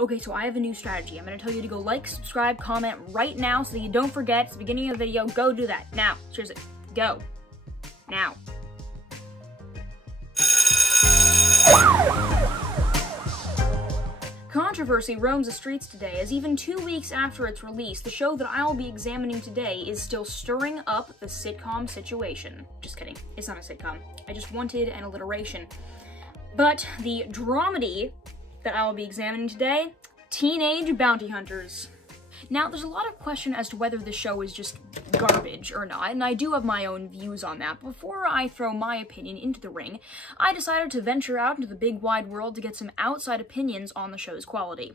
Okay, so I have a new strategy. I'm gonna tell you to go like, subscribe, comment right now so that you don't forget. It's the beginning of the video. Go do that. Now. Seriously. Go. Now. Controversy roams the streets today, as even 2 weeks after its release, the show that I'll be examining today is still stirring up the sitcom situation. Just kidding. It's not a sitcom. I just wanted an alliteration. But the dramedy that I will be examining today, Teenage Bounty Hunters. Now, there's a lot of question as to whether this show is just garbage or not, and I do have my own views on that. Before I throw my opinion into the ring, I decided to venture out into the big wide world to get some outside opinions on the show's quality.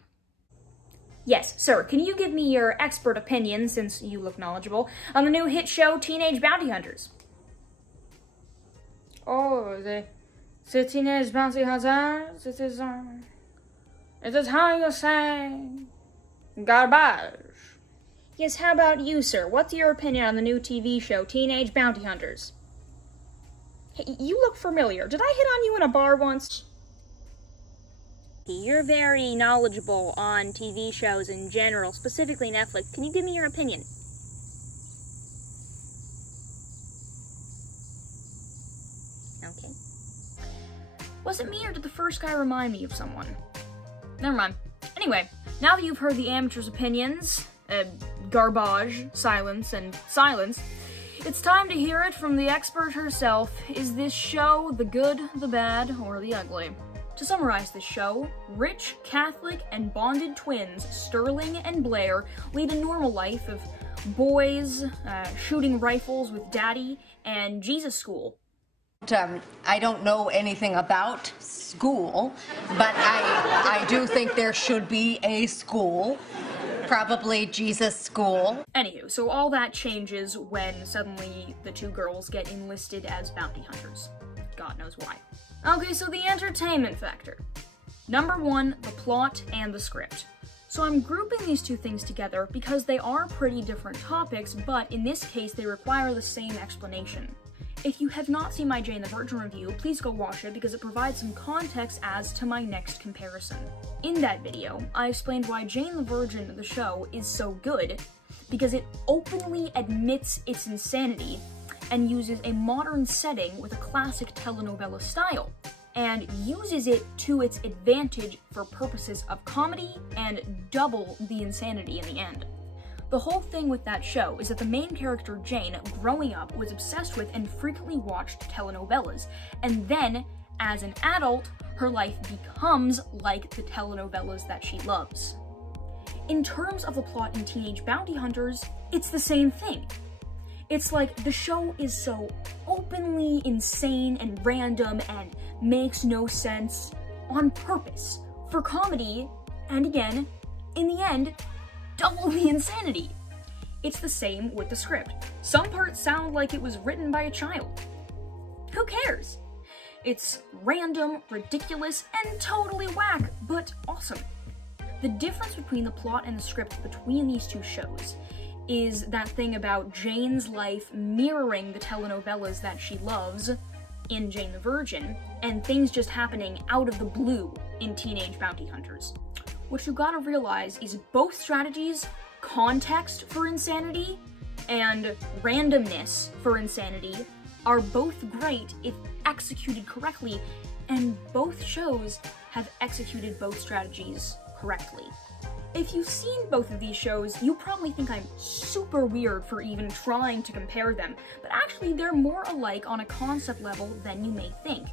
Yes, sir, can you give me your expert opinion, since you look knowledgeable, on the new hit show Teenage Bounty Hunters? Oh, the Teenage Bounty Hunters, it is how you say garbage. Yes, how about you, sir? What's your opinion on the new TV show, Teenage Bounty Hunters? Hey, you look familiar. Did I hit on you in a bar once? You're very knowledgeable on TV shows in general, specifically Netflix. Can you give me your opinion? Okay. Was it me, or did the first guy remind me of someone? Never mind. Anyway, now that you've heard the amateur's opinions, garbage, silence, and silence, it's time to hear it from the expert herself. Is this show the good, the bad, or the ugly? To summarize this show, rich, Catholic, and bonded twins Sterling and Blair lead a normal life of boys, shooting rifles with daddy, and Jesus school. I don't know anything about school, but I do think there should be a school, probably Jesus school. Anywho, so all that changes when suddenly the two girls get enlisted as bounty hunters. God knows why. Okay, so the entertainment factor. Number one, the plot and the script. So I'm grouping these two things together because they are pretty different topics, but in this case they require the same explanation. If you have not seen my Jane the Virgin review, please go watch it because it provides some context as to my next comparison. In that video, I explained why Jane the Virgin, the show, is so good because it openly admits its insanity and uses a modern setting with a classic telenovela style, and uses it to its advantage for purposes of comedy and double the insanity in the end. The whole thing with that show is that the main character, Jane, growing up, was obsessed with and frequently watched telenovelas, and then, as an adult, her life becomes like the telenovelas that she loves. In terms of the plot in Teenage Bounty Hunters, it's the same thing. It's like the show is so openly insane and random and makes no sense on purpose for comedy, and again, in the end, double the insanity. It's the same with the script. Some parts sound like it was written by a child. Who cares? It's random, ridiculous, and totally whack, but awesome. The difference between the plot and the script between these two shows is that thing about Jane's life mirroring the telenovelas that she loves in Jane the Virgin, and things just happening out of the blue in Teenage Bounty Hunters. What you gotta realize is both strategies, context for insanity and randomness for insanity, are both great if executed correctly, and both shows have executed both strategies correctly. If you've seen both of these shows, you probably think I'm super weird for even trying to compare them, but actually they're more alike on a concept level than you may think.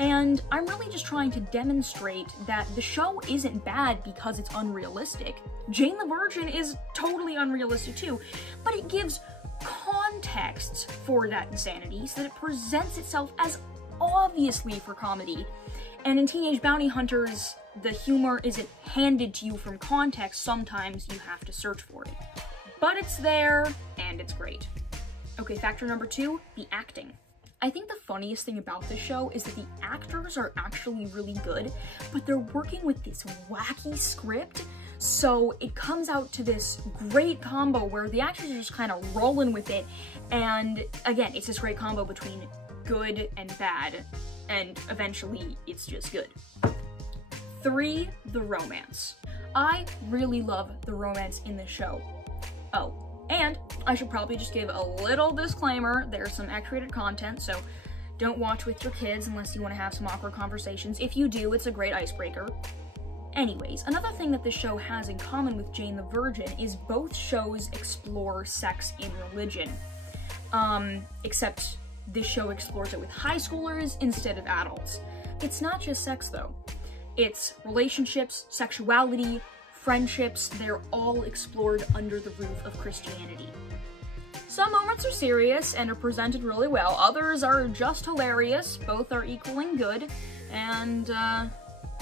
And I'm really just trying to demonstrate that the show isn't bad because it's unrealistic. Jane the Virgin is totally unrealistic too, but it gives context for that insanity so that it presents itself as obviously for comedy. And in Teenage Bounty Hunters, the humor isn't handed to you from context, sometimes you have to search for it. But it's there, and it's great. Okay, factor number two, the acting. I think the funniest thing about this show is that the actors are actually really good, but they're working with this wacky script, so it comes out to this great combo where the actors are just kind of rolling with it, and again, it's this great combo between good and bad, and eventually it's just good. 3, the romance. I really love the romance in this show. Oh, and I should probably just give a little disclaimer. There's some X-rated content, so don't watch with your kids unless you want to have some awkward conversations. If you do, it's a great icebreaker. Anyways, another thing that this show has in common with Jane the Virgin is both shows explore sex in religion. Except this show explores it with high schoolers instead of adults. It's not just sex though. It's relationships, sexuality, friendships, they're all explored under the roof of Christianity. Some moments are serious and are presented really well, others are just hilarious, both are equaling good, and the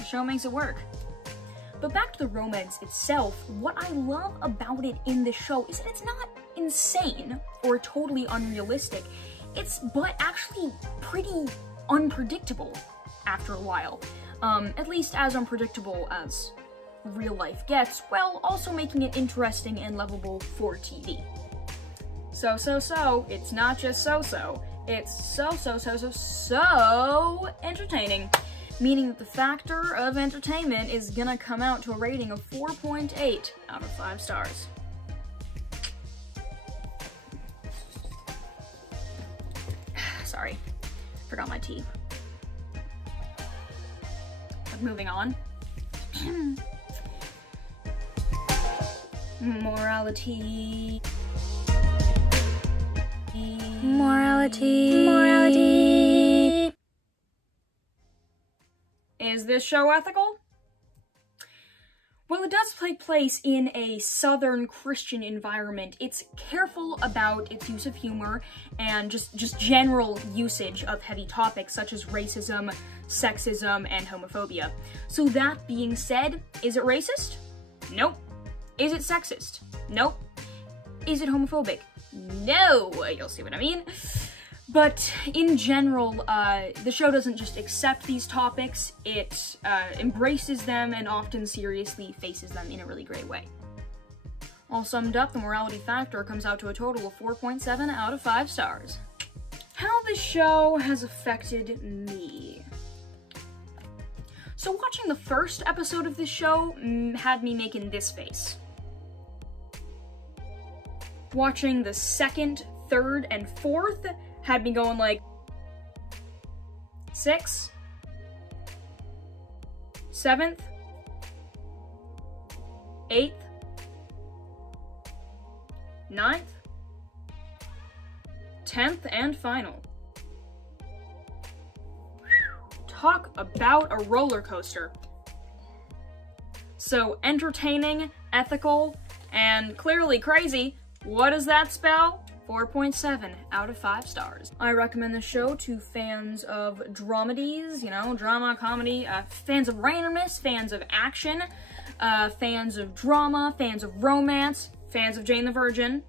show makes it work. But back to the romance itself, what I love about it in the show is that it's not insane or totally unrealistic, but actually pretty unpredictable after a while. At least as unpredictable as real life gets, while also making it interesting and lovable for TV. So, it's not just so-so, it's so entertaining. Meaning that the factor of entertainment is gonna come out to a rating of 4.8 out of 5 stars. Sorry, forgot my tea. But moving on. Morality. Is this show ethical? Well, it does take place in a Southern Christian environment. It's careful about its use of humor and just general usage of heavy topics such as racism, sexism, and homophobia. So that being said, is it racist? Nope. Is it sexist? Nope. Is it homophobic? No! You'll see what I mean. But in general, the show doesn't just accept these topics, it embraces them and often seriously faces them in a really great way. All summed up, the morality factor comes out to a total of 4.7 out of 5 stars. How the show has affected me. So watching the first episode of this show had me making this face. Watching the second, third, and fourth had me going like 6th, 7th, 8th, 9th, 10th, and final. Talk about a roller coaster. So entertaining, ethical, and clearly crazy. What does that spell? 4.7 out of 5 stars. I recommend this show to fans of dramedies, you know, drama, comedy, fans of randomness, fans of action, fans of drama, fans of romance, fans of Jane the Virgin.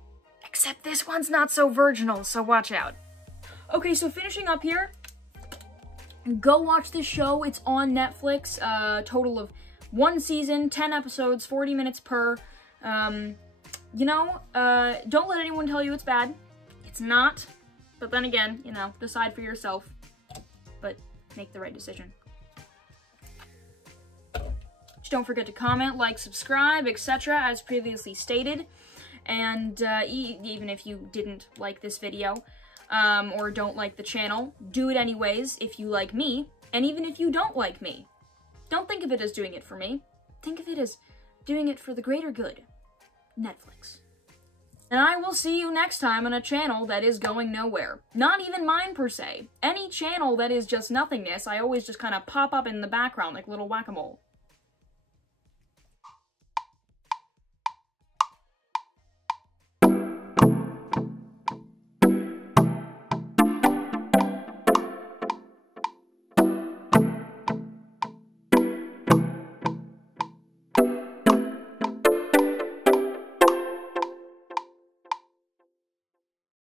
Except this one's not so virginal, so watch out. Okay, so finishing up here, go watch this show. It's on Netflix, total of 1 season, 10 episodes, 40 minutes per. You know, don't let anyone tell you it's bad. It's not. But then again, you know, decide for yourself. But make the right decision. Just don't forget to comment, like, subscribe, etc. as previously stated. And even if you didn't like this video, or don't like the channel, do it anyways if you like me. And even if you don't like me, don't think of it as doing it for me. Think of it as doing it for the greater good. Netflix. And I will see you next time on a channel that is going nowhere. Not even mine per se. Any channel that is just nothingness, I always just kind of pop up in the background like little whack-a-mole.